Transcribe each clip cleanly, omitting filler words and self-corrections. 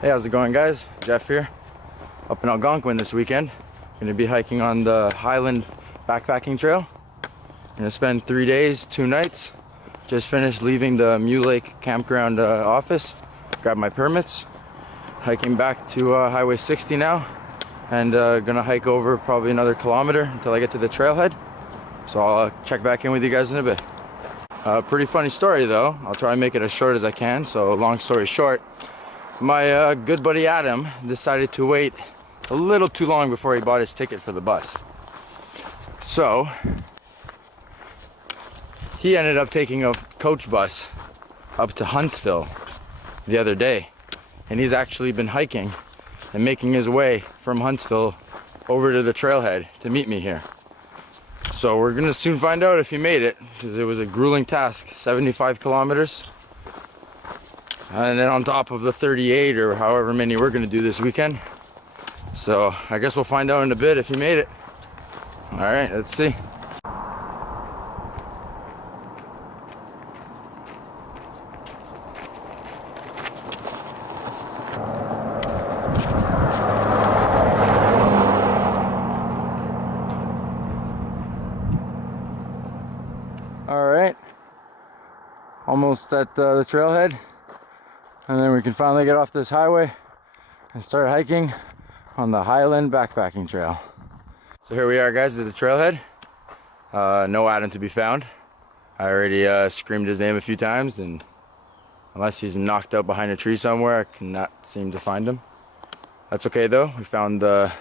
Hey, how's it going, guys? Jeff here, up in Algonquin this weekend. Gonna be hiking on the Highland backpacking trail. Gonna spend 3 days, 2 nights. Just finished leaving the Mule Lake campground office. Grabbed my permits. Hiking back to Highway 60 now, and gonna hike over probably another kilometer until I get to the trailhead. So I'll check back in with you guys in a bit. Pretty funny story though. I'll try and make it as short as I can. So long story short, my good buddy Adam decided to wait a little too long before he bought his ticket for the bus. So he ended up taking a coach bus up to Huntsville the other day, and he's actually been hiking and making his way from Huntsville over to the trailhead to meet me here. So we're gonna soon find out if he made it, because it was a grueling task. 75 kilometers. And then on top of the 38 or however many we're gonna do this weekend. So I guess we'll find out in a bit if he made it. All right, let's see. All right, almost at the trailhead. And then we can finally get off this highway and start hiking on the Highland backpacking trail. So here we are, guys, at the trailhead. No Adam to be found. I already screamed his name a few times, and unless he's knocked out behind a tree somewhere, I cannot seem to find him. That's okay though, we found the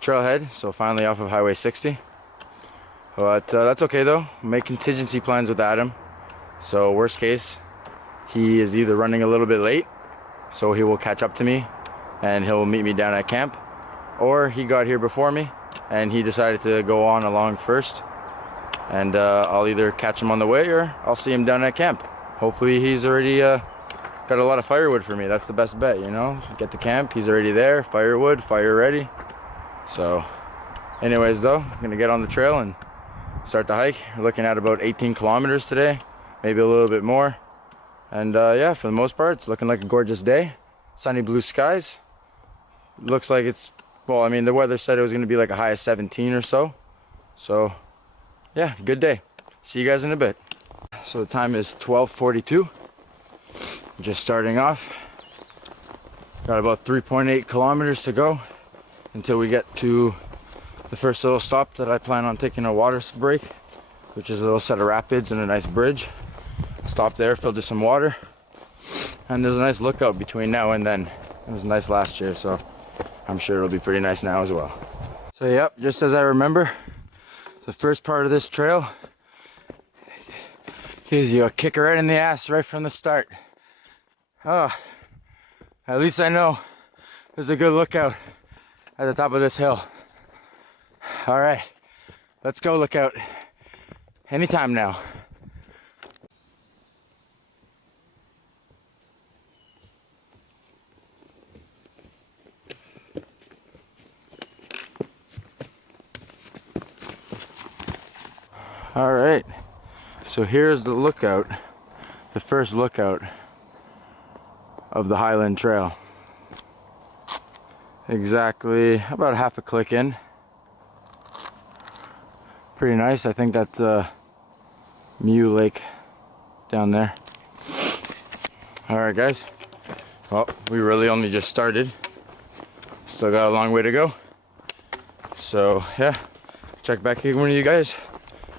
trailhead, so finally off of Highway 60. But that's okay though, make contingency plans with Adam. So worst case, he is either running a little bit late, so he will catch up to me and he'll meet me down at camp, or he got here before me and he decided to go on along first, and I'll either catch him on the way or I'll see him down at camp. Hopefully he's already got a lot of firewood for me. That's the best bet, you know? Get to camp, he's already there, firewood, fire ready. So anyways though, I'm gonna get on the trail and start the hike. We're looking at about 18 kilometers today, maybe a little bit more. And yeah, for the most part, it's looking like a gorgeous day. Sunny blue skies. Looks like it's, well, I mean, the weather said it was going to be like a high of 17 or so. So, yeah, good day. See you guys in a bit. So the time is 12:42. Just starting off. Got about 3.8 kilometers to go until we get to the first little stop that I plan on taking a water break, which is a little set of rapids and a nice bridge. Stop there, filled with some water, and there's a nice lookout between now and then. It was nice last year, so I'm sure it'll be pretty nice now as well. So yep, just as I remember, the first part of this trail gives you a kick right in the ass right from the start. Oh, at least I know there's a good lookout at the top of this hill. All right, let's go lookout anytime now. All right, so here's the lookout, the first lookout of the Highland Trail. Exactly about half a click in. Pretty nice. I think that's Mule Lake down there. All right, guys. Well, we really only just started. Still got a long way to go. So yeah, check back in with you guys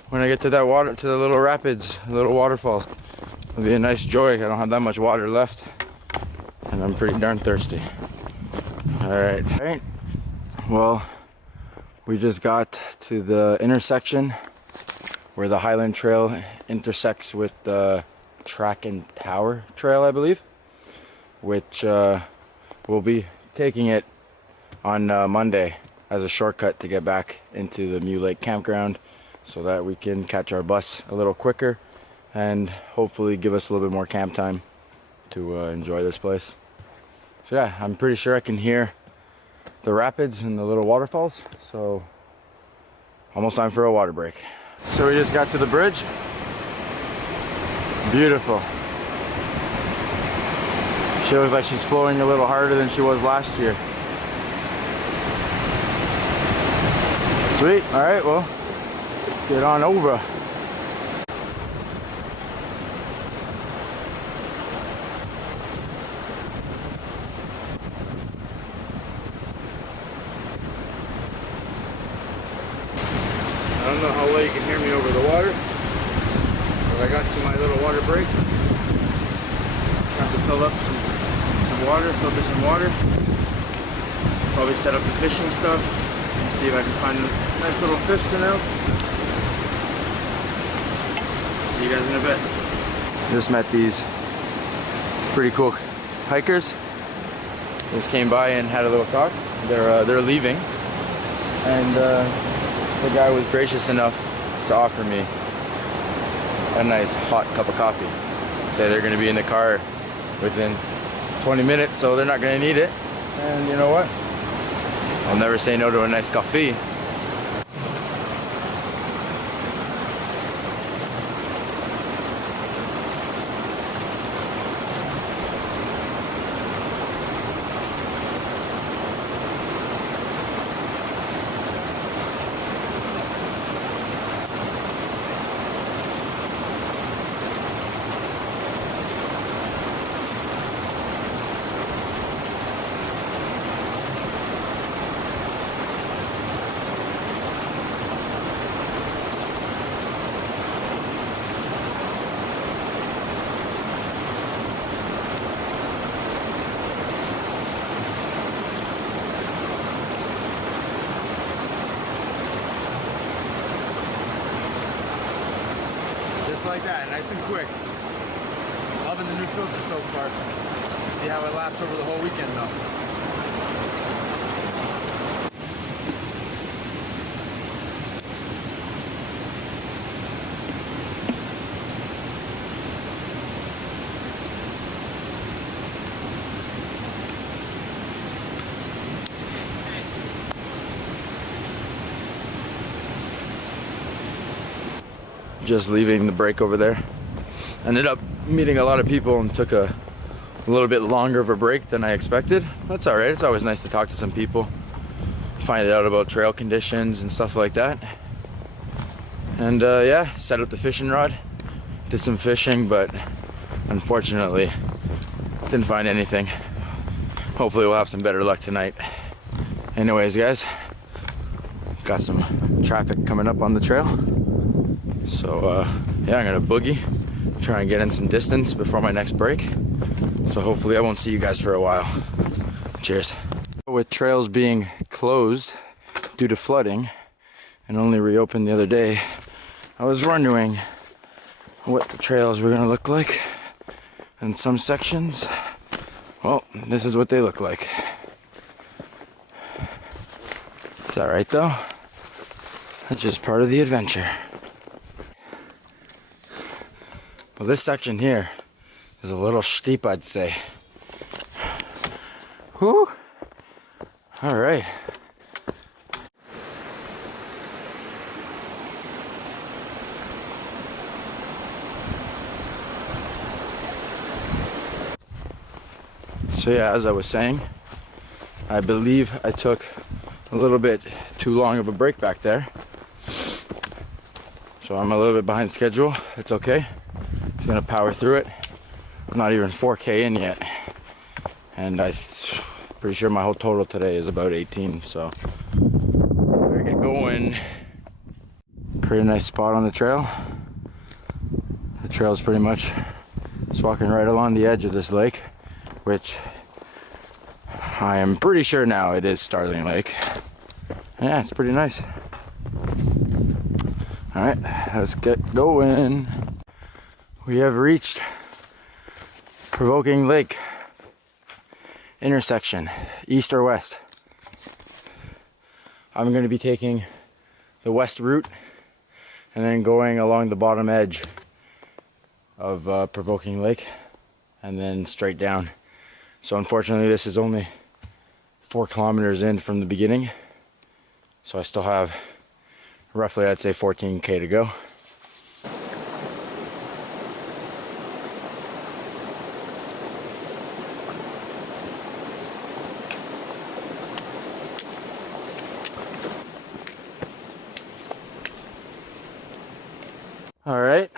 when I get to that water, to the little rapids, little waterfalls. It'll be a nice joy. I don't have that much water left, and I'm pretty darn thirsty. All right. Well, we just got to the intersection where the Highland Trail intersects with the Track and Tower Trail, I believe, which we'll be taking it on Monday as a shortcut to get back into the Mule Lake campground, so that we can catch our bus a little quicker and hopefully give us a little bit more camp time to enjoy this place. So yeah, I'm pretty sure I can hear the rapids and the little waterfalls, so almost time for a water break. So we just got to the bridge. Beautiful. She looks like she's flowing a little harder than she was last year. Sweet. All right, well, let's get on over. I don't know how well you can hear me over the water, but I got to my little water break. Have to fill up some water, filter some water. Probably set up the fishing stuff. See if I can find a nice little fish for now. See you guys in a bit. Just met these pretty cool hikers. Just came by and had a little talk. They're leaving, and the guy was gracious enough to offer me a nice hot cup of coffee. Say they're going to be in the car within 20 minutes, so they're not going to need it. And you know what? I'll never say no to a nice coffee. Just like that, nice and quick. Loving the new filter so far. See how it lasts over the whole weekend though. Just leaving the break over there. Ended up meeting a lot of people and took a little bit longer of a break than I expected. That's alright, it's always nice to talk to some people, find out about trail conditions and stuff like that. And yeah, set up the fishing rod, did some fishing, but unfortunately didn't find anything. Hopefully we'll have some better luck tonight. Anyways guys, got some traffic coming up on the trail. So yeah, I'm gonna boogie, try and get in some distance before my next break. So hopefully I won't see you guys for a while. Cheers. With trails being closed due to flooding and only reopened the other day, I was wondering what the trails were gonna look like. In some sections, well, this is what they look like. It's alright though. That's just part of the adventure. Well, this section here is a little steep, I'd say. Whew. All right. So yeah, as I was saying, I believe I took a little bit too long of a break back there. So I'm a little bit behind schedule. It's okay. Just gonna power through it. I'm not even 4K in yet, and I'm pretty sure my whole total today is about 18. So better get going. Pretty nice spot on the trail. The trail's pretty much just walking right along the edge of this lake, which I am pretty sure now it is Starling Lake. Yeah, it's pretty nice. All right, let's get going. We have reached Provoking Lake intersection, east or west. I'm going to be taking the west route and then going along the bottom edge of Provoking Lake and then straight down. So unfortunately this is only 4 kilometers in from the beginning, so I still have roughly, I'd say, 14K to go. All right,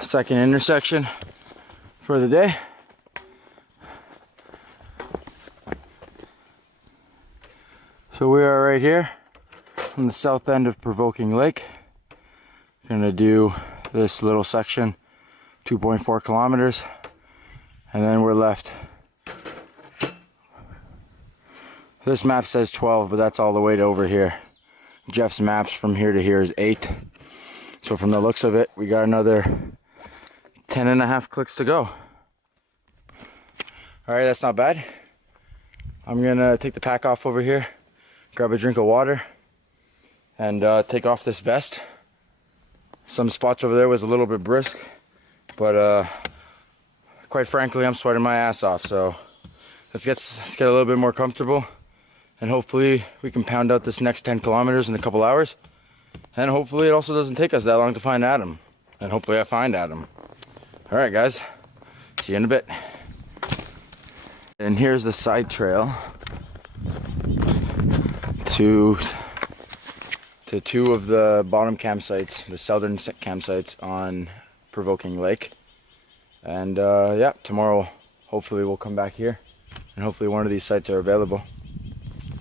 second intersection for the day. So we are right here on the south end of Provoking Lake. Gonna do this little section, 2.4 kilometers, and then we're left. This map says 12, but that's all the way to over here. Jeff's maps from here to here is 8. So from the looks of it, we got another 10.5 clicks to go. All right, that's not bad. I'm gonna take the pack off over here, grab a drink of water, and take off this vest. Some spots over there was a little bit brisk, but quite frankly, I'm sweating my ass off. So let's get a little bit more comfortable, and hopefully we can pound out this next 10 kilometers in a couple hours. And hopefully it also doesn't take us that long to find Adam. And hopefully I find Adam. All right, guys, see you in a bit. And here's the side trail to two of the bottom campsites, the southern campsites on Provoking Lake. And yeah, tomorrow hopefully we'll come back here, and hopefully one of these sites are available.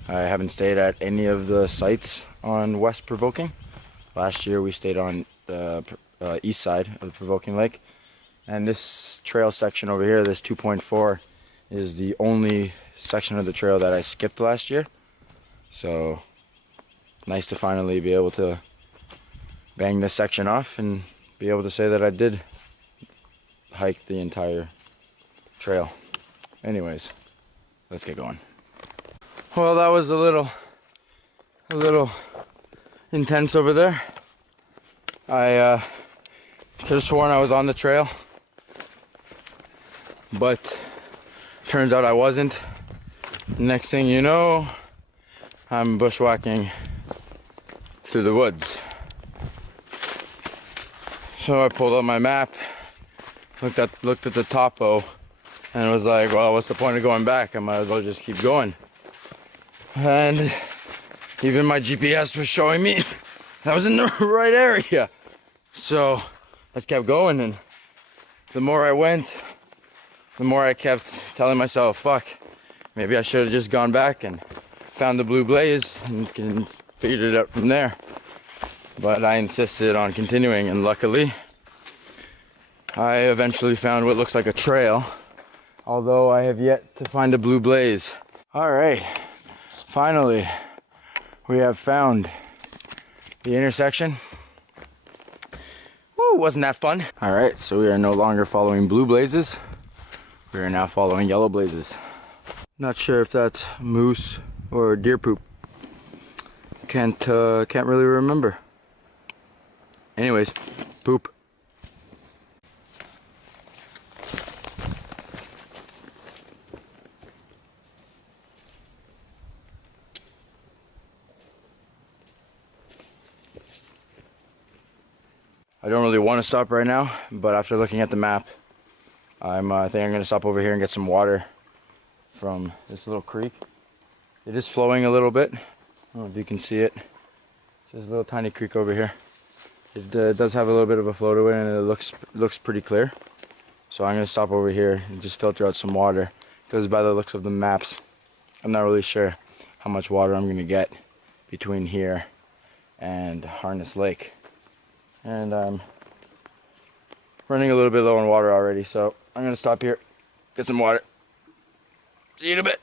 I haven't stayed at any of the sites on West Provoking. Last year we stayed on the east side of Provoking Lake, and this trail section over here, this 2.4, is the only section of the trail that I skipped last year. So nice to finally be able to bang this section off and be able to say that I did hike the entire trail. Anyways, let's get going. Well, that was a little intense over there. I could have sworn I was on the trail, but turns out I wasn't. Next thing you know, I'm bushwhacking through the woods. So I pulled out my map, looked at the topo, and was like, well, what's the point of going back? I might as well just keep going. And even my GPS was showing me I was in the right area. So I just kept going, and the more I went, the more I kept telling myself, fuck, maybe I should have just gone back and found the blue blaze and figured it out from there. But I insisted on continuing, and luckily I eventually found what looks like a trail, although I have yet to find a blue blaze. All right, finally we have found the intersection. Woo, wasn't that fun? All right, so we are no longer following blue blazes. We are now following yellow blazes. Not sure if that's moose or deer poop. Can't really remember. Anyways, poop. I don't really want to stop right now, but after looking at the map, I think I'm going to stop over here and get some water from this little creek. It is flowing a little bit. I don't know if you can see it. It's just a little tiny creek over here. It does have a little bit of a flow to it, and it looks pretty clear. So I'm going to stop over here and just filter out some water, because by the looks of the maps, I'm not really sure how much water I'm going to get between here and Harness Lake. And I'm running a little bit low on water already, so I'm going to stop here, get some water. See you in a bit.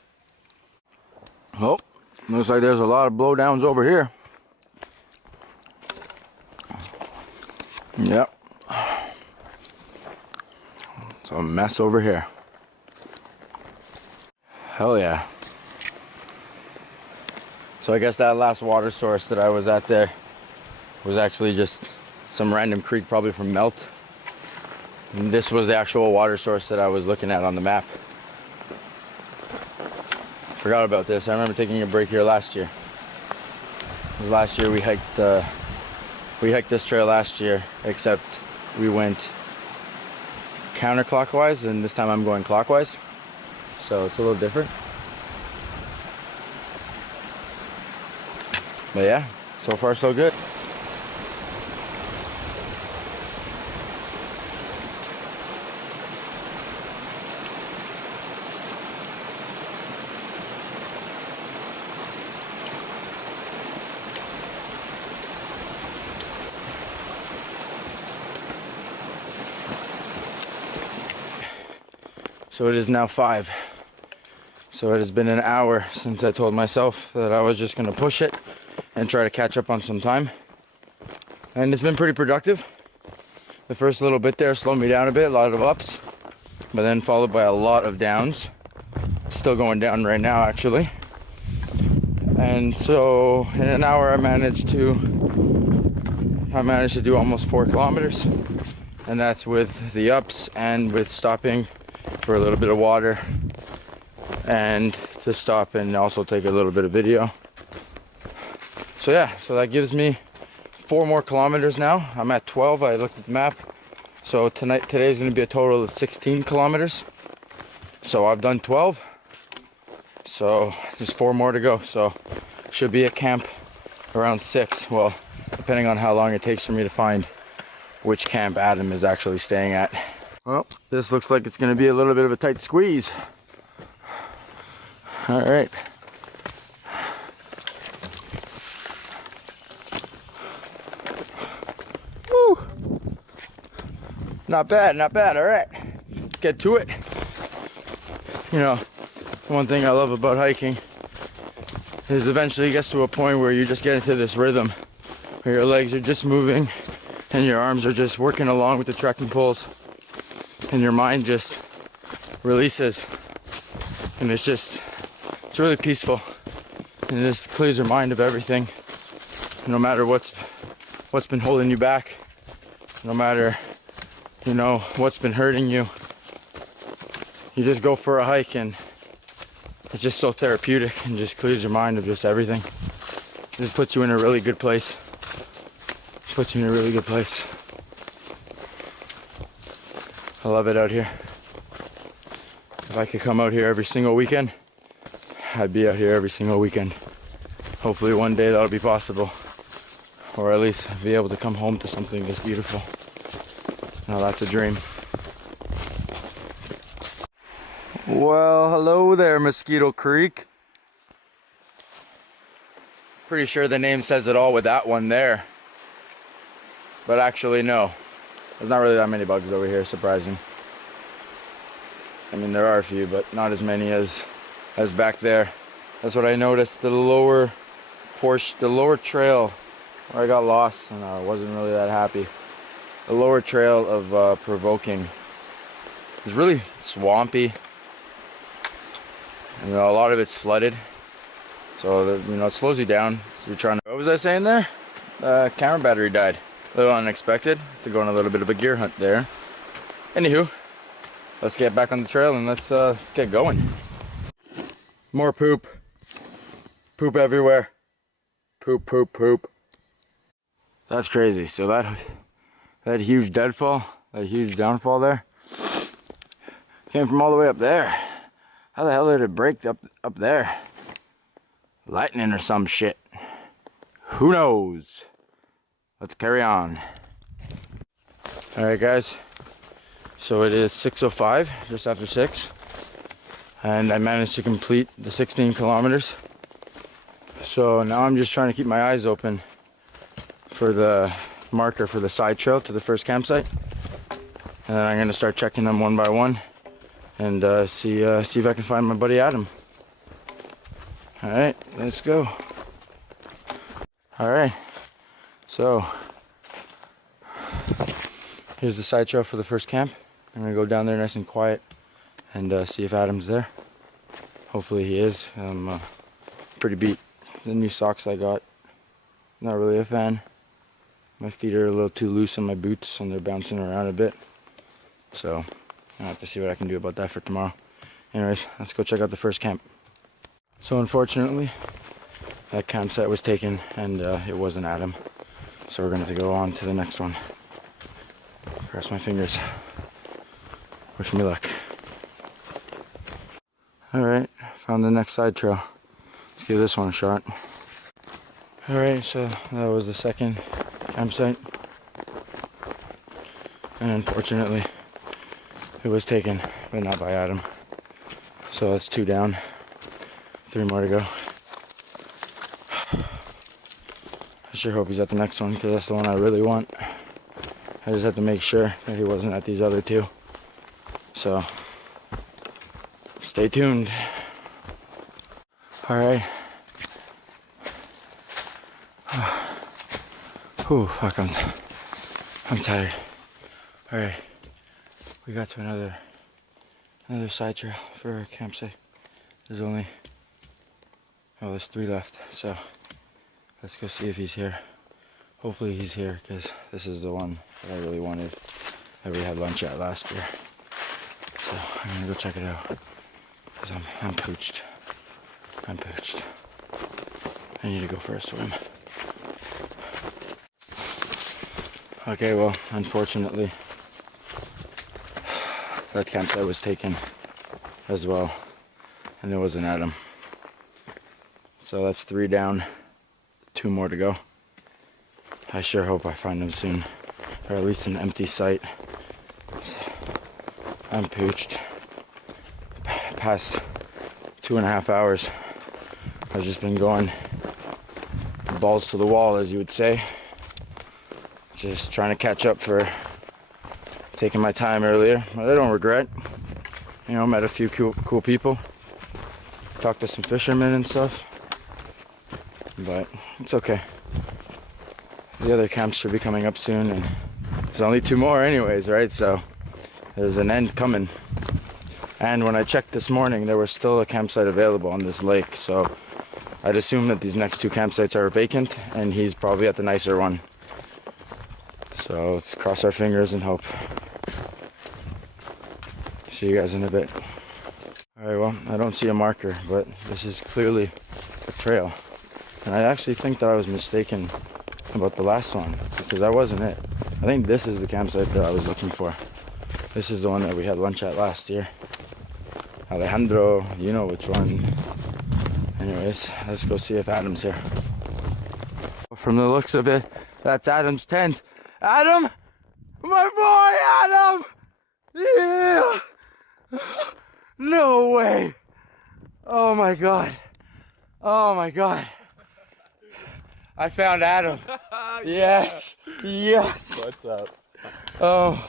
Oh, looks like there's a lot of blowdowns over here. Yep. It's a mess over here. Hell yeah. So I guess that last water source that I was at there was actually just some random creek, probably from melt. And this was the actual water source that I was looking at on the map. Forgot about this. I remember taking a break here last year. Last year we hiked this trail last year, except we went counterclockwise, and this time I'm going clockwise. So it's a little different. But yeah, so far so good. So it is now 5. So it has been an hour since I told myself that I was just gonna push it and try to catch up on some time. And it's been pretty productive. The first little bit there slowed me down a bit, a lot of ups, but then followed by a lot of downs. Still going down right now, actually. And so in an hour I managed to do almost 4 kilometers. And that's with the ups and with stopping for a little bit of water and to stop and also take a little bit of video. So yeah, so that gives me 4 more kilometers now. I'm at 12. I looked at the map. So today is going to be a total of 16 kilometers. So I've done 12. So just 4 more to go. So should be at camp around 6. Well, depending on how long it takes for me to find which camp Adam is actually staying at. Well, this looks like it's going to be a little bit of a tight squeeze. All right. Woo! Not bad, not bad. All right, let's get to it. You know, one thing I love about hiking is eventually it gets to a point where you just get into this rhythm where your legs are just moving and your arms are just working along with the trekking poles and your mind just releases, and it's really peaceful, and it just clears your mind of everything, no matter what's been holding you back, no matter, you know, what's been hurting you. You just go for a hike and it's just so therapeutic and just clears your mind of just everything. It just puts you in a really good place. Puts you in a really good place. I love it out here. If I could come out here every single weekend, I'd be out here every single weekend. Hopefully one day that'll be possible. Or at least be able to come home to something this beautiful. Now that's a dream. Well, hello there, Mosquito Creek. Pretty sure the name says it all with that one there. But actually, no. There's not really that many bugs over here, surprising. I mean, there are a few, but not as many as back there. That's what I noticed. The lower portion, the lower trail where I got lost and I wasn't really that happy. The lower trail of Provoking is really swampy. You know, a lot of it's flooded, so you know, it slows you down. So you're trying to. What was I saying there? Camera battery died. A little unexpected to go on a little bit of a gear hunt there. Anywho, let's get back on the trail and let's get going. More poop. Poop everywhere. Poop, poop, poop. That's crazy. So that huge deadfall, that huge downfall there, came from all the way up there. How the hell did it break up there? Lightning or some shit. Who knows? Let's carry on. Alright guys, so it is 6:05, just after 6. And I managed to complete the 16 kilometers. So now I'm just trying to keep my eyes open for the marker for the side trail to the first campsite. And then I'm going to start checking them one by one and see if I can find my buddy Adam. Alright, let's go. Alright, so here's the side trail for the first camp. I'm going to go down there nice and quiet and see if Adam's there. Hopefully he is. I'm pretty beat. The new socks I got, not really a fan. My feet are a little too loose on my boots and they're bouncing around a bit. So I'll have to see what I can do about that for tomorrow. Anyways, let's go check out the first camp. So unfortunately, that campsite was taken and it wasn't Adam. So we're going to have to go on to the next one. Cross my fingers. Wish me luck. Alright, found the next side trail. Let's give this one a shot. Alright, so that was the second campsite. And unfortunately, it was taken, but not by Adam. So that's 2 down. 3 more to go. I sure hope he's at the next one, because that's the one I really want. I just have to make sure that he wasn't at these other 2. So, Stay tuned. All right. Whew, fuck, I'm tired. All right, we got to another side trail for our campsite. There's only, oh, there's 3 left. So let's go see if he's here. Hopefully he's here, because this is the one that I really wanted, that we had lunch at last year. So I'm gonna go check it out, because I'm pooched. I'm pooched. I need to go for a swim. Okay, well, unfortunately, that campsite was taken as well, and there was an Adam. So that's 3 down, 2 more to go. I sure hope I find them soon, or at least an empty site. I'm pooched. Past 2.5 hours, I've just been going balls to the wall, as you would say. Just trying to catch up for taking my time earlier, but I don't regret. You know, met a few cool people, talked to some fishermen and stuff, but it's okay. The other camps should be coming up soon, and there's only 2 more anyways, right? So there's an end coming. And when I checked this morning, there was still a campsite available on this lake, so I'd assume that these next 2 campsites are vacant, and he's probably at the nicer one. So let's cross our fingers and hope. See you guys in a bit. Alright, well, I don't see a marker, but this is clearly a trail. And I actually think that I was mistaken about the last one, because that wasn't it. I think this is the campsite that I was looking for. This is the one that we had lunch at last year. Alejandro, you know which one. Anyways, let's go see if Adam's here. From the looks of it, that's Adam's tent. Adam! My boy, Adam! Yeah! No way! Oh my god. Oh my god. I found Adam. Yes. Yes. What's up? Oh,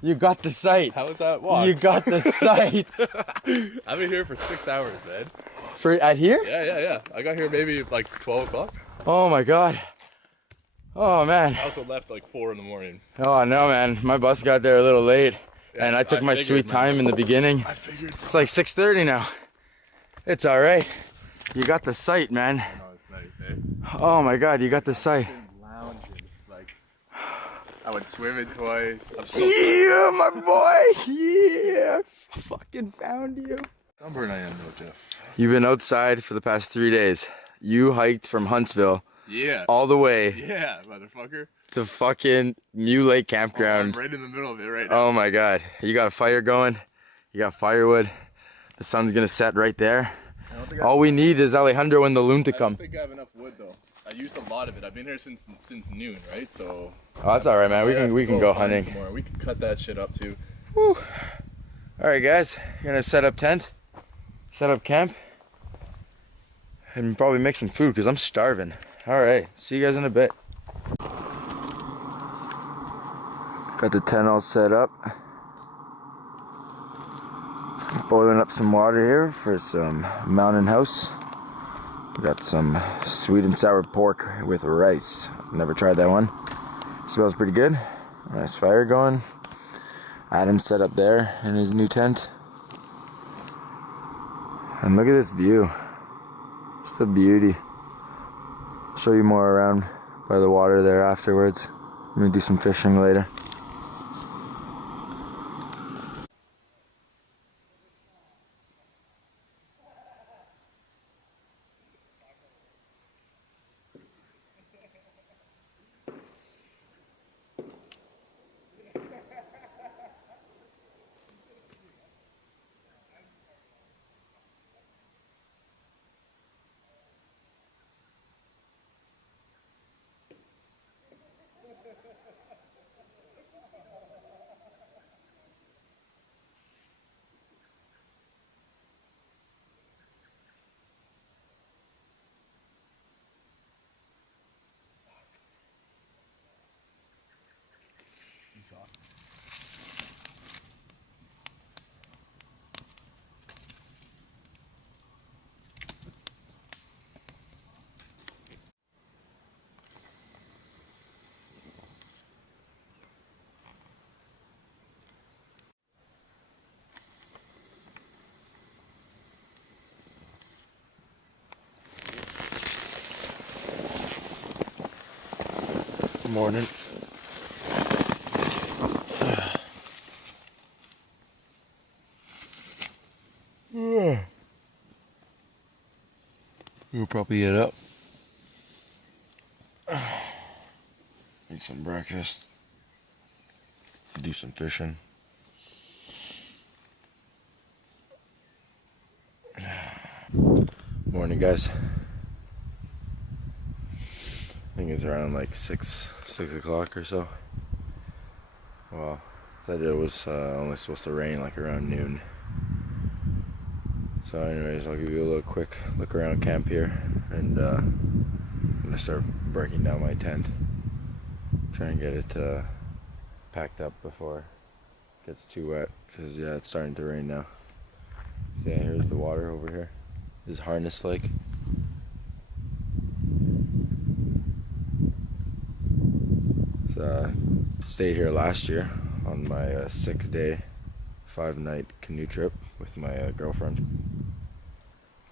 you got the site. How was that walk? You got the site. I've been here for 6 hours, man. At here? Yeah. I got here maybe like 12 o'clock. Oh my god. Oh man. I also left like 4 in the morning. Oh no, man. My bus got there a little late, Yeah, and I took my figured, sweet time in the beginning. I figured. It's like 6:30 now. It's all right. You got the site, man. I know, it's nice, eh? Oh my god, you got the site. Lounging, like I went swimming twice. I'm so Yeah, my boy. Yeah, I fucking found you. sunburned I am though, Jeff. You've been outside for the past 3 days. You hiked from Huntsville Yeah. all the way Yeah, motherfucker. to fucking Mew Lake Oh, Campground. I'm right in the middle of it right now. Oh my god. You got a fire going. You got firewood. The sun's gonna set right there. All we need is Alejandro and the loon to I come. don't think I have enough wood though. I used a lot of it. I've been here since noon, right? So Oh, that's all right, man. We can go find hunting. some more. We can cut that shit up too. Whew. All right, guys. You're gonna set up tent, set up camp, and probably make some food because I'm starving. All right. See you guys in a bit. Got the tent all set up. Boiling up some water here for some mountain house. Got some sweet and sour pork with rice. Never tried that one. Smells pretty good. Nice fire going. Adam's set up there in his new tent. And look at this view. Just a beauty. Show you more around by the water there afterwards. I'm gonna do some fishing later. morning. We'll probably get up. Eat some breakfast. Do some fishing. Morning, guys. I think it's around like 6 o'clock or so. Well, said it was only supposed to rain like around noon. So anyways, I'll give you a little quick look around camp here, and I'm gonna start breaking down my tent. Try and get it packed up before it gets too wet, because yeah, it's starting to rain now. So yeah, here's the water over here. This is Harness Lake. So stayed here last year on my 6-day, 5-night canoe trip with my girlfriend.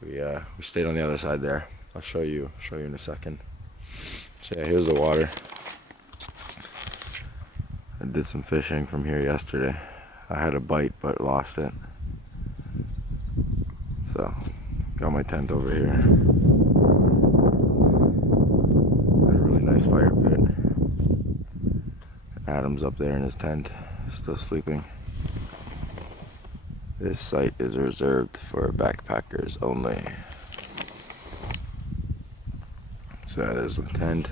We stayed on the other side there. I'll show you in a second. So yeah, here's the water. I did some fishing from here yesterday. I had a bite but lost it. So got my tent over here. Got a really nice fire pit. Adam's up there in his tent, still sleeping. This site is reserved for backpackers only. So there's the tent.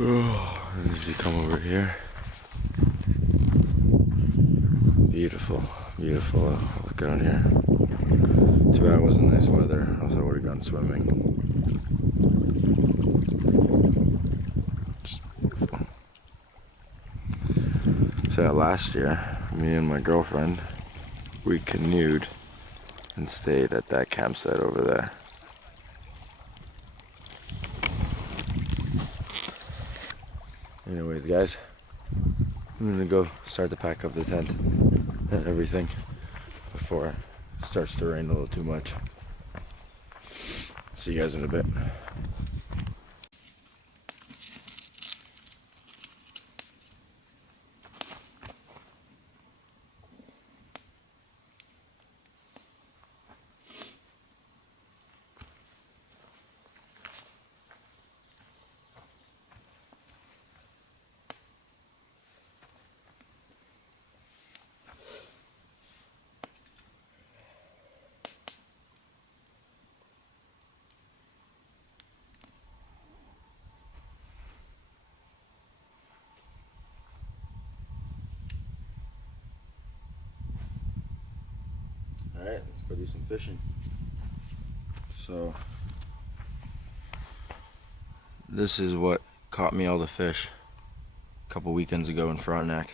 Oh, and as you come over here, beautiful, beautiful look down here. Too bad it wasn't nice weather, else I would have gone swimming. Just beautiful. So yeah, last year, me and my girlfriend, we canoed and stayed at that campsite over there. Anyways, guys, I'm gonna go start to pack up the tent and everything before it starts to rain a little too much. See you guys in a bit. Alright, let's go do some fishing. So, this is what caught me all the fish a couple weekends ago in Frontenac.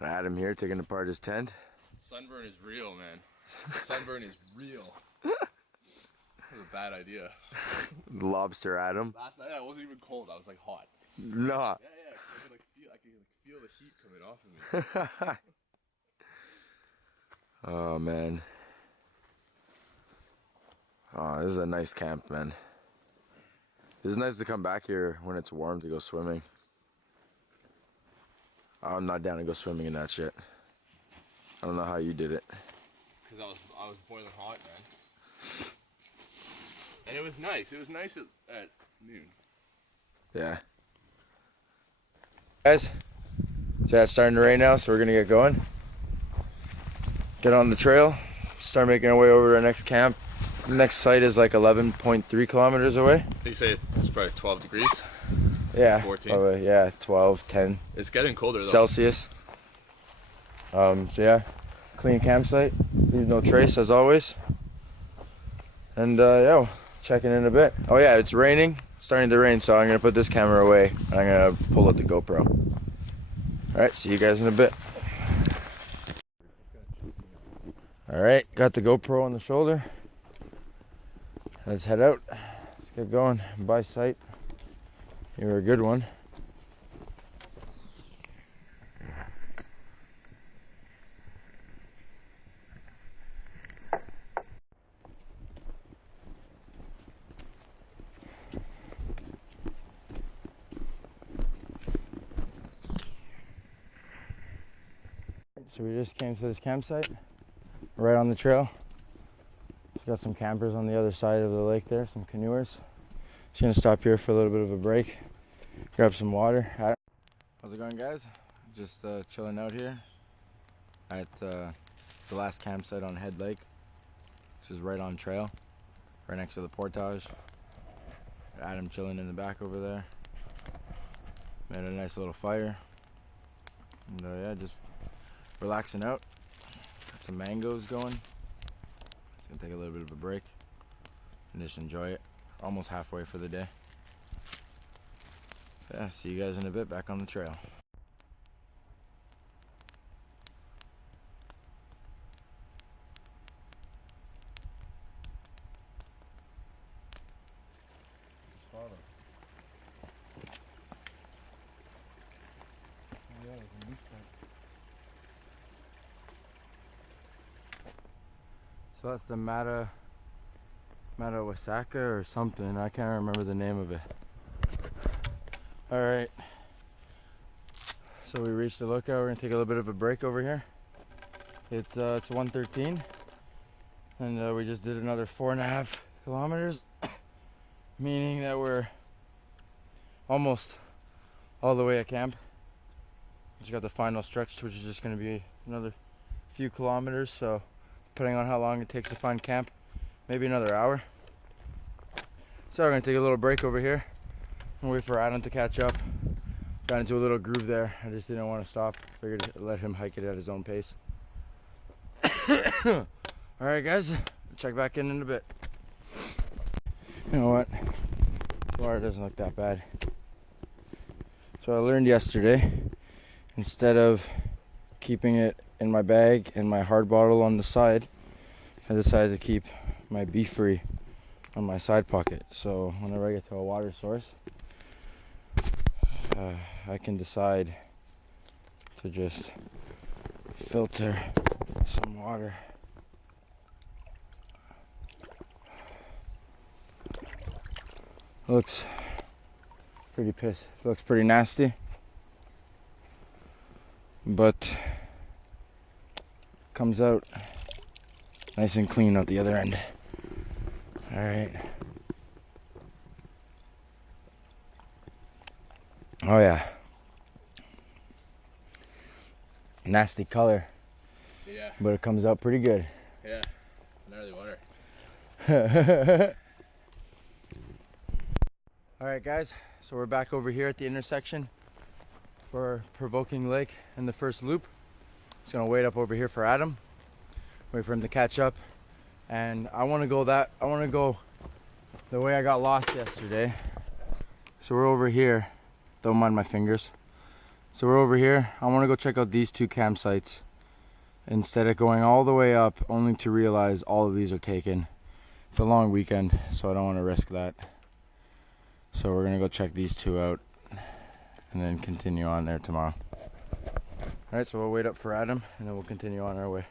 And Adam here taking apart his tent. Sunburn is real, man. Sunburn is real. That was a bad idea. Lobster Adam. Last night I wasn't even cold. I was like hot. Nah. Yeah. I could feel the heat coming off of me. Oh man. Oh, this is a nice camp, man. It's nice to come back here when it's warm to go swimming. I'm not down to go swimming in that shit. I don't know how you did it. Because I was boiling hot, man. And it was nice. It was nice at noon. Yeah. Guys, so yeah, it's starting to rain now, so we're gonna get going. Get on the trail, start making our way over to our next camp. The next site is like 11.3 kilometers away. You say it's probably 12 degrees? Yeah, 14. probably, yeah, 12, 10. It's getting colder though. Celsius. So yeah, clean campsite, leave no trace as always. And yeah, we'll check in a bit. Oh yeah, it's raining. It's starting to rain, so I'm gonna put this camera away and I'm gonna pull out the GoPro. Alright, see you guys in a bit. Alright, got the GoPro on the shoulder. Let's head out. Let's get going. By sight. You're a good one. So we just came to this campsite right on the trail. We've got some campers on the other side of the lake there, some canoers. Just gonna stop here for a little bit of a break, grab some water. How's it going, guys? Just chilling out here at the last campsite on Head Lake, which is right on trail, right next to the portage. Adam chilling in the back over there. Made a nice little fire. And yeah, just relaxing out. Got some mangoes going. Just gonna take a little bit of a break and just enjoy it. Almost halfway for the day. Yeah, see you guys in a bit back on the trail. So that's the Matawasaka or something. I can't remember the name of it. Alright. So we reached the lookout. We're gonna take a little bit of a break over here. It's 1:13 and we just did another 4.5 kilometers, meaning that we're almost all the way at camp. Just got the final stretch, which is just gonna be another few kilometers, so depending on how long it takes to find camp, maybe another hour. So we're gonna take a little break over here and wait for Adam to catch up. Got into a little groove there. I just didn't want to stop. Figured to let him hike it at his own pace. Alright guys, check back in a bit. You know what? Water doesn't look that bad. So I learned yesterday, instead of keeping it in my bag and my hard bottle on the side, I decided to keep my beef free on my side pocket. So whenever I get to a water source, I can decide to just filter some water. Looks pretty pissed. Looks pretty nasty, but comes out nice and clean out the other end. All right. Oh yeah. Nasty color. Yeah. But it comes out pretty good. Yeah. Gnarly water. Alright guys, so we're back over here at the intersection for Provoking Lake and the first loop. Just gonna wait up over here for Adam. Wait for him to catch up. And I wanna go the way I got lost yesterday. So we're over here. Don't mind my fingers. So we're over here. I wanna go check out these two campsites instead of going all the way up, only to realize all of these are taken. It's a long weekend, so I don't want to risk that. So we're gonna go check these two out and then continue on there tomorrow. Alright, so we'll wait up for Adam and then we'll continue on our way.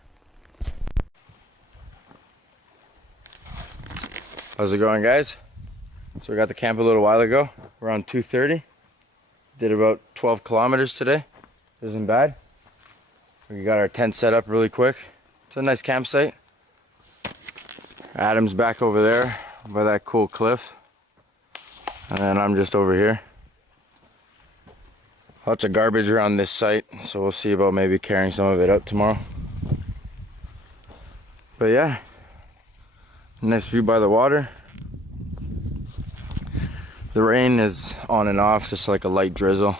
How's it going, guys? So we got the camp a little while ago, around 2:30. Did about 12 kilometers today. Isn't bad. We got our tent set up really quick. It's a nice campsite. Adam's back over there by that cool cliff. And then I'm just over here. Lots of garbage around this site, so we'll see about maybe carrying some of it out tomorrow. But yeah, nice view by the water. The rain is on and off, just like a light drizzle.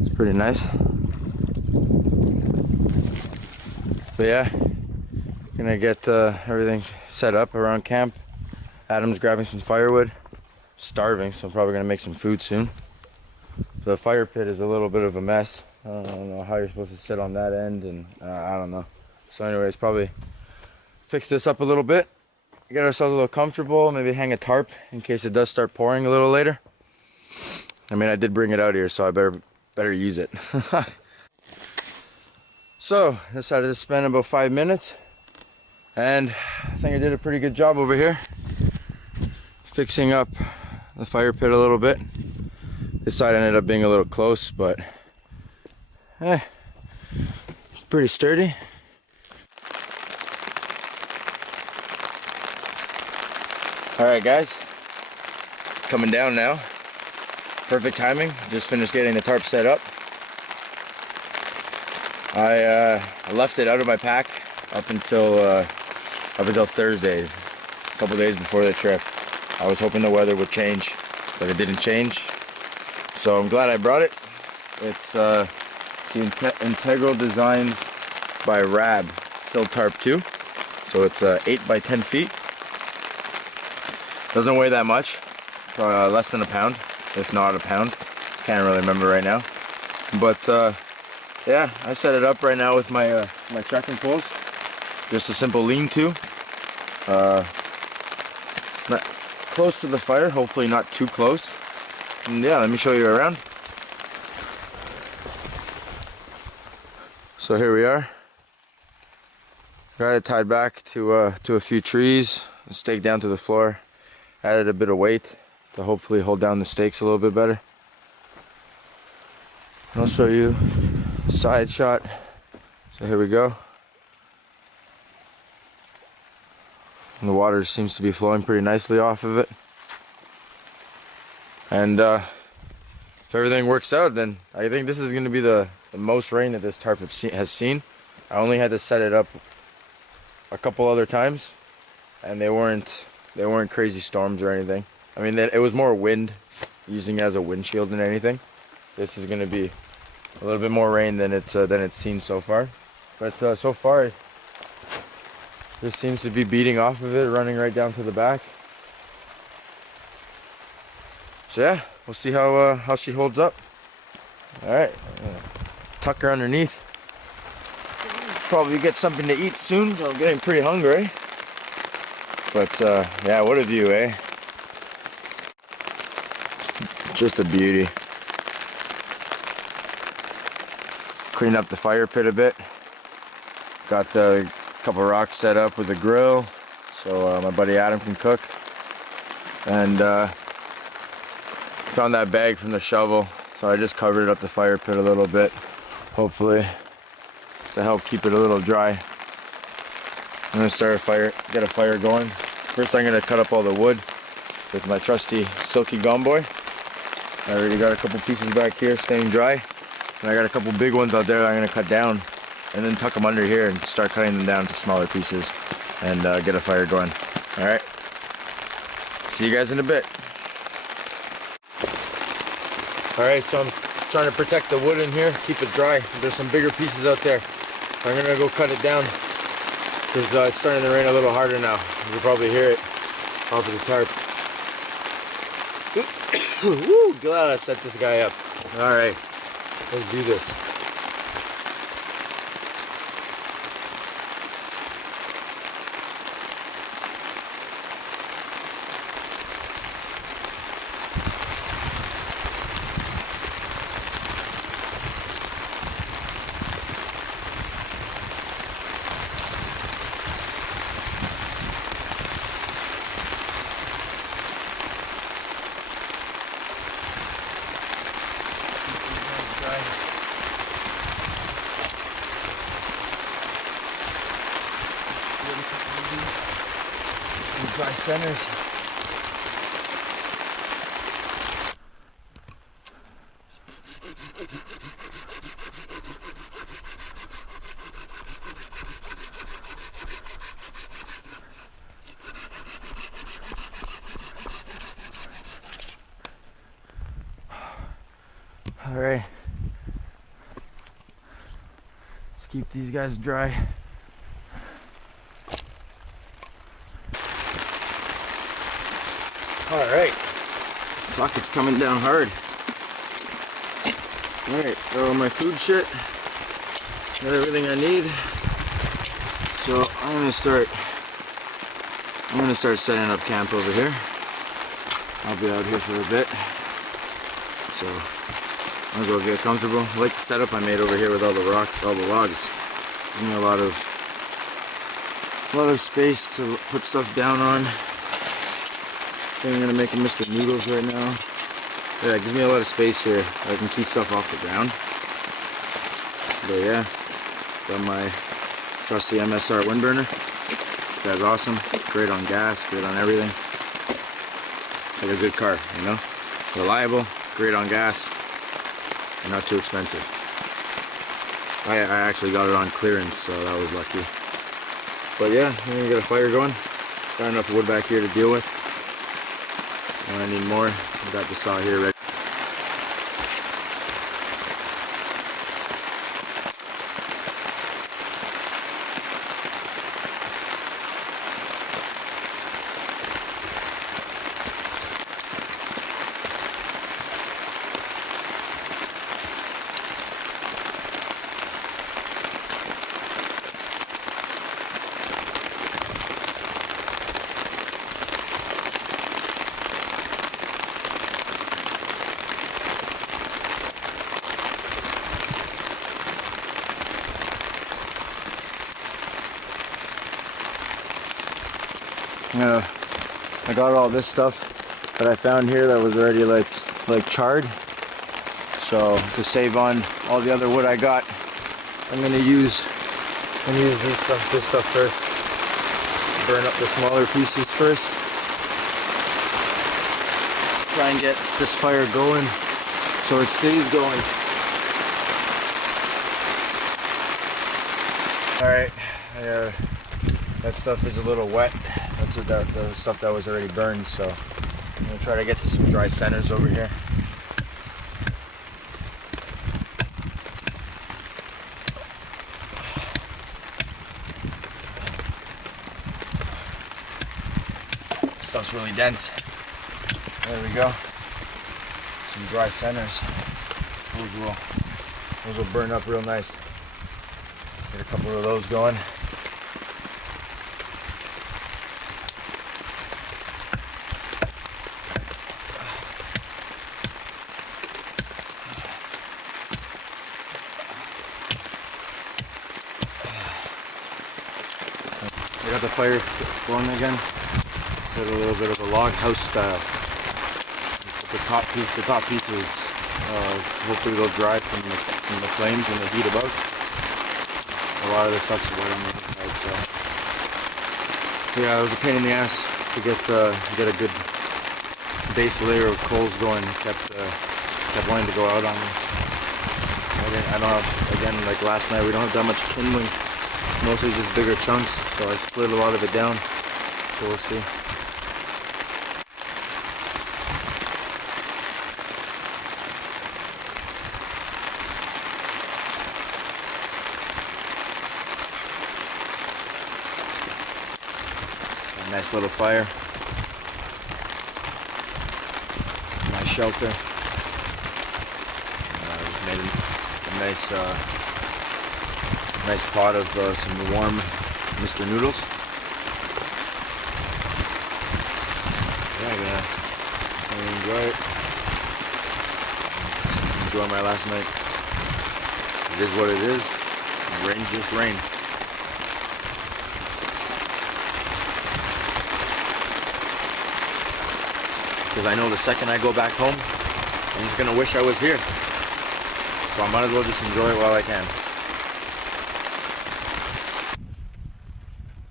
It's pretty nice. But yeah, Gonna get everything set up around camp. Adam's grabbing some firewood. Starving, so I'm probably gonna make some food soon. The fire pit is a little bit of a mess. I don't know how you're supposed to sit on that end, and I don't know. So anyways, probably fix this up a little bit, get ourselves a little comfortable, maybe hang a tarp in case it does start pouring a little later. I mean, I did bring it out here, so I better use it. So, decided to spend about 5 minutes, and I think I did a pretty good job over here fixing up the fire pit a little bit. This side ended up being a little close, but pretty sturdy. Alright guys, coming down now. Perfect timing, just finished getting the tarp set up. I left it out of my pack up until Thursday, a couple days before the trip. I was hoping the weather would change, but it didn't change. So I'm glad I brought it. It's the Integral Designs by Rab Silt Tarp 2. So it's 8 by 10 feet. Doesn't weigh that much, less than a pound, if not a pound. Can't really remember right now. But yeah, I set it up right now with my my trekking poles. Just a simple lean-to. Not close to the fire, hopefully not too close. And yeah, let me show you around. So here we are. Got it tied back to a few trees, staked down to the floor. Added a bit of weight to hopefully hold down the stakes a little bit better. I'll show you a side shot. So here we go. And the water seems to be flowing pretty nicely off of it. And if everything works out, then I think this is going to be the most rain that this tarp has seen. I only had to set it up a couple other times, and they weren't crazy storms or anything. I mean, it was more wind, using it as a windshield than anything. This is going to be a little bit more rain than it's seen so far. But so far, this seems to be beating off of it, running right down to the back. So yeah, we'll see how she holds up. All right, tuck her underneath. Probably get something to eat soon. I'm getting pretty hungry. But yeah, what a view, eh? Just a beauty. Clean up the fire pit a bit. Got a couple rocks set up with a grill, so my buddy Adam can cook. And found that bag from the shovel, so I just covered up the fire pit a little bit, hopefully to help keep it a little dry. I'm gonna start a fire, get a fire going. First I'm gonna cut up all the wood with my trusty silky gum boy. I already got a couple pieces back here staying dry. And I got a couple big ones out there that I'm gonna cut down and then tuck them under here and start cutting them down to smaller pieces and get a fire going. All right, see you guys in a bit. All right, so I'm trying to protect the wood in here, keep it dry. There's some bigger pieces out there. I'm gonna go cut it down because it's starting to rain a little harder now. You can probably hear it off of the tarp. Woo, glad I set this guy up. All right, let's do this. Some dry centers. All right, let's keep these guys dry. Alright. Fuck, it's coming down hard. Alright, got all my food shit. Got everything I need. So I'm gonna start setting up camp over here. I'll be out here for a bit. So I'm gonna go get comfortable. I like the setup I made over here with all the logs. Give me a lot of space to put stuff down on. I think I'm gonna make a Mr. Noodles right now. Yeah, it gives me a lot of space here. I can keep stuff off the ground. But yeah, got my trusty MSR wind burner. This guy's awesome. Great on gas, great on everything. It's like a good car, you know? Reliable, great on gas, and not too expensive. I actually got it on clearance, so that was lucky. But yeah, I'm gonna get a fire going. Got enough wood back here to deal with. When I need more, I got the saw here ready. I got all this stuff that I found here that was already like charred. So to save on all the other wood I got, I'm gonna use this stuff first. Burn up the smaller pieces first. Try and get this fire going so it stays going. Alright, that stuff is a little wet. That's the stuff that was already burned, so I'm going to try to get to some dry centers over here. This stuff's really dense. There we go. Some dry centers. Those will burn up real nice. Get a couple of those going. I got the fire going again. Got a little bit of a log house style. The top pieces, hopefully they'll dry from the flames and the heat above. A lot of the stuff's wet on the inside, so yeah, it was a pain in the ass to get a good base layer of coals going. Kept wanting to go out on me. I don't have, again, like last night, we don't have that much kindling. Mostly just bigger chunks, so I split a lot of it down. So we'll see. A nice little fire. Nice shelter. Just made a nice pot of some warm Mr. Noodles. Yeah, I'm gonna enjoy it. Enjoy my last night. It is what it is. Rain just rain. Because I know the second I go back home, I'm just gonna wish I was here. So I might as well just enjoy it while I can.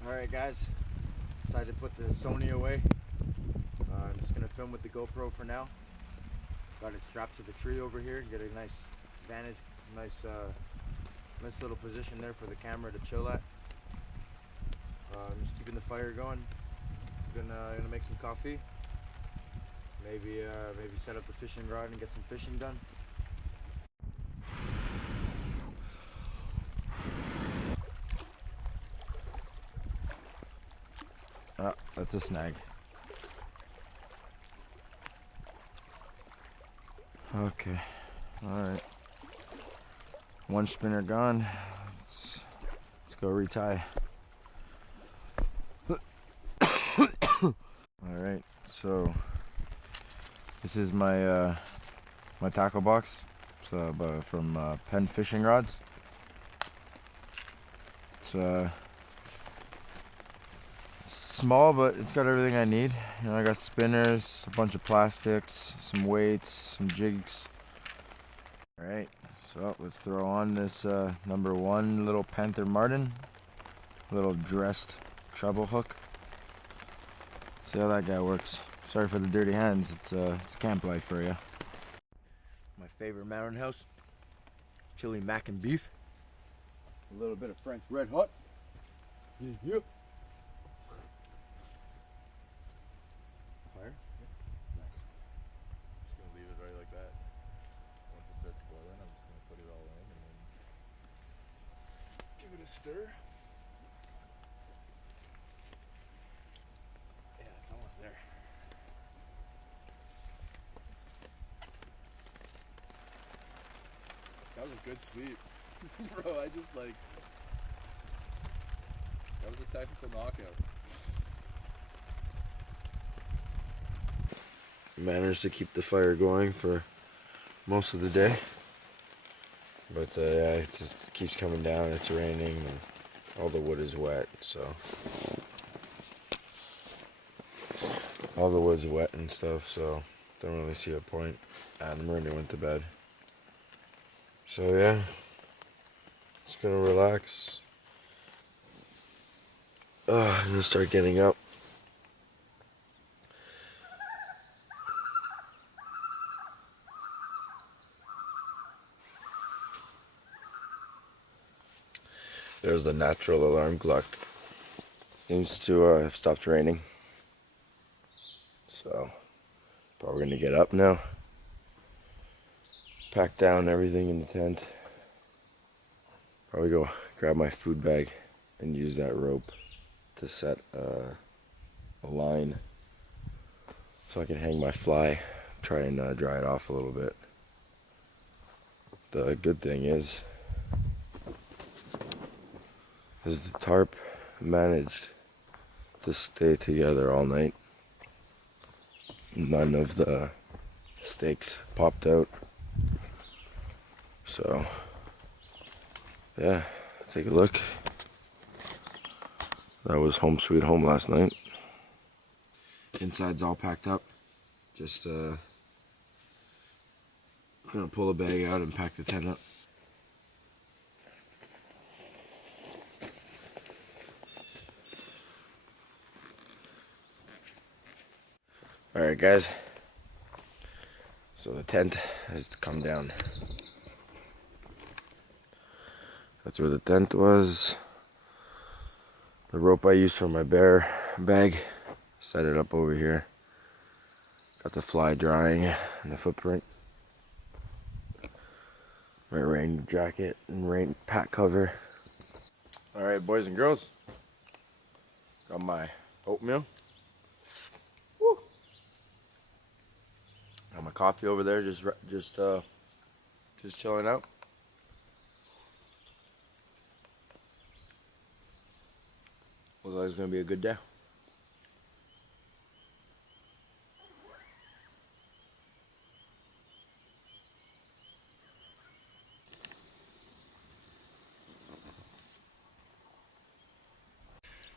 Alright guys, decided to put the Sony away. I'm just going to film with the GoPro for now. Got it strapped to the tree over here, get a nice vantage, nice little position there for the camera to chill at. I'm just keeping the fire going. I'm gonna make some coffee. Maybe set up the fishing rod and get some fishing done. Oh, that's a snag. Okay, alright. One spinner gone. Let's go retie. Alright, so this is my my tackle box. It's from Penn Fishing Rods. It's small, but it's got everything I need. You know, I got spinners, a bunch of plastics, some weights, some jigs. Alright, so let's throw on this number 1 little Panther Martin, little dressed treble hook. See how that guy works. Sorry for the dirty hands, it's camp life for you. My favorite mountain house, chili mac and beef, a little bit of French red hot. Yeah. Fire? Yeah. Nice. Just gonna leave it right like that. Once it starts boiling, I'm just gonna put it all in and then give it a stir. Yeah, it's almost there. That was a good sleep. Bro, I just like... That was a technical knockout. Managed to keep the fire going for most of the day. But yeah, it just keeps coming down, it's raining, and all the wood is wet, so... All the wood's wet and stuff, so don't really see a point. And Marinda went to bed. So yeah, just gonna relax. I'm gonna start getting up. There's the natural alarm clock. Seems to have stopped raining. So, probably gonna get up now. Pack down everything in the tent. Probably go grab my food bag and use that rope to set a line so I can hang my fly. Try and dry it off a little bit. The good thing is the tarp managed to stay together all night. None of the stakes popped out. So, yeah, take a look. That was home sweet home last night. Inside's all packed up. Just gonna pull the bag out and pack the tent up. Alright guys, so the tent has come down. That's where the tent was. The rope I used for my bear bag, set it up over here. Got the fly drying and the footprint. My rain jacket and rain pack cover. Alright boys and girls, got my oatmeal. Woo. Got my coffee over there, just chilling out. Looks like it's gonna be a good day.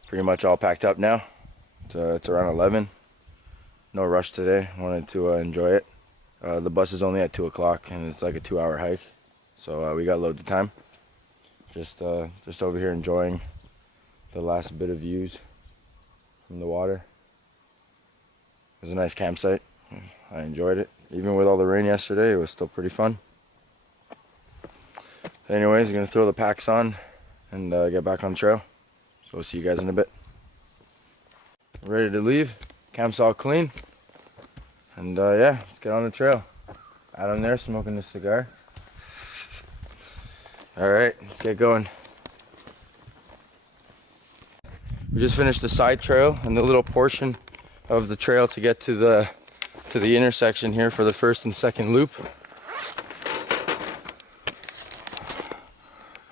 Pretty much all packed up now. It's around 11. No rush today. Wanted to enjoy it. The bus is only at 2 o'clock and it's like a 2-hour hike. So we got loads of time. Just over here enjoying the last bit of views from the water. It was a nice campsite. I enjoyed it. Even with all the rain yesterday, it was still pretty fun. Anyways, I'm gonna throw the packs on and get back on the trail. So we'll see you guys in a bit. Ready to leave. Camp's all clean. And yeah, let's get on the trail. Adam there smoking a cigar. Alright, let's get going. We just finished the side trail and the little portion of the trail to get to the intersection here for the first and second loop.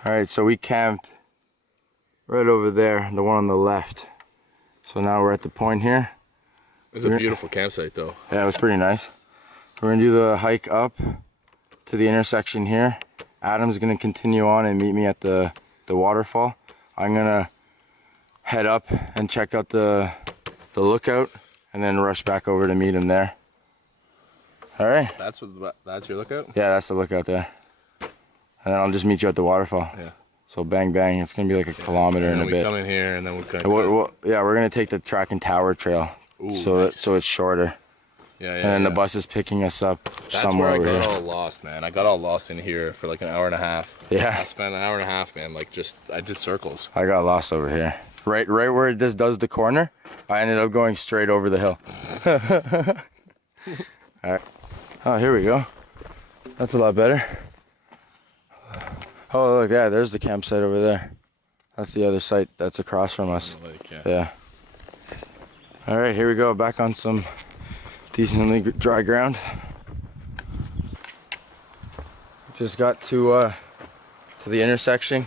All right, so we camped right over there, the one on the left. So now we're at the point here. It's a beautiful campsite though. Yeah, it was pretty nice. We're gonna do the hike up to the intersection here. Adam's gonna continue on and meet me at the waterfall. I'm gonna head up and check out the lookout and then rush back over to meet him there. All right. That's your lookout? Yeah, that's the lookout there. And then I'll just meet you at the waterfall. Yeah. So bang bang, it's gonna be like a kilometer and a we bit. come in here and then we come. Yeah, we're gonna take the Track and Tower Trail. Ooh, so nice. so it's shorter. Yeah, And then the bus is picking us up somewhere over here. here. That's where I got all lost, man. I got all lost in here for like an hour and a half. Yeah. I spent an hour and a half, man. Like I did circles. I got lost over here. Right where it just does the corner, I ended up going straight over the hill. All right. Oh, here we go. That's a lot better. Oh, look, yeah, there's the campsite over there. That's the other site that's across from us. Yeah. All right, here we go. Back on some decently dry ground. Just got to the intersection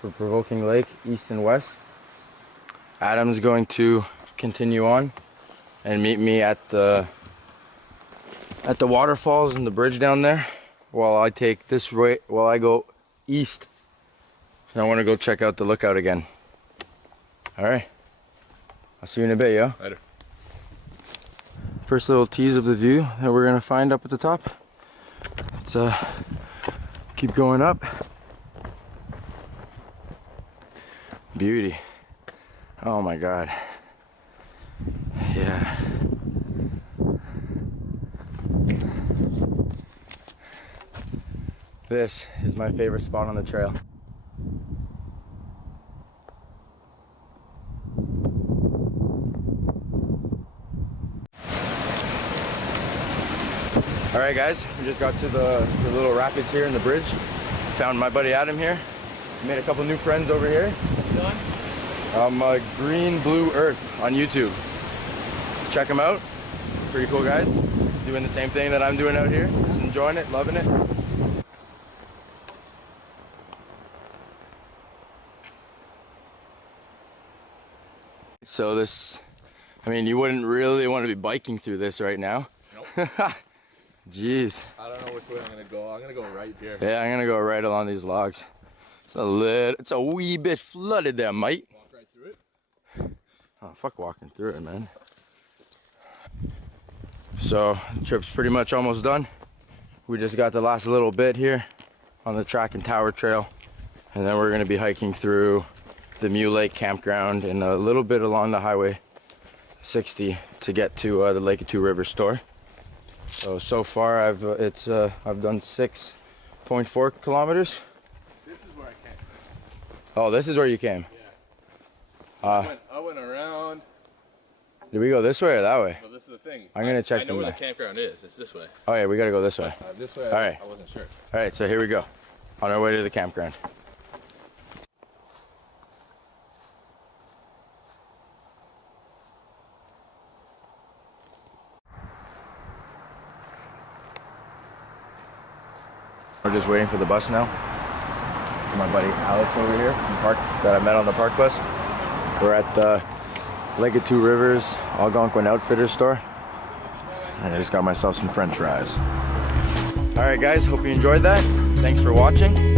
for Provoking Lake, east and west. Adam's going to continue on and meet me at the waterfalls and the bridge down there, while I take this way, while I go east. And I want to go check out the lookout again. All right. I'll see you in a bit, yo. Later. First little tease of the view that we're gonna find up at the top. Let's keep going up. Beauty. Oh my God. Yeah. This is my favorite spot on the trail. All right, guys, we just got to the little rapids here in the bridge. Found my buddy Adam here. Made a couple new friends over here. Green Blue Earth on YouTube. Check them out. Pretty cool guys. Doing the same thing that I'm doing out here. Just enjoying it, loving it. So this, I mean, you wouldn't really want to be biking through this right now. Nope. Jeez. I don't know which way I'm gonna go. I'm gonna go right here. Yeah, I'm gonna go right along these logs. It's a wee bit flooded there, mate. Walk right through it. Oh, fuck walking through it, man. So, the trip's pretty much almost done. We just got the last little bit here on the Track and Tower Trail. And then we're gonna be hiking through the Mule Lake campground and a little bit along the Highway 60 to get to the Lake of Two Rivers store. So far I've done 6.4 kilometers. This is where I came. Oh, this is where you came. Yeah. I went around. Did we go this way or that way? Well, this is the thing. I'm gonna check I know them where there. the campground is. It's this way. Oh yeah, we gotta go this way. This way. All right. I wasn't sure. All right, so here we go. On our way to the campground. We're just waiting for the bus now. My buddy Alex over here from the park that I met on the park bus. We're at the Lake of Two Rivers Algonquin Outfitters store. And I just got myself some French fries. All right, guys, hope you enjoyed that. Thanks for watching.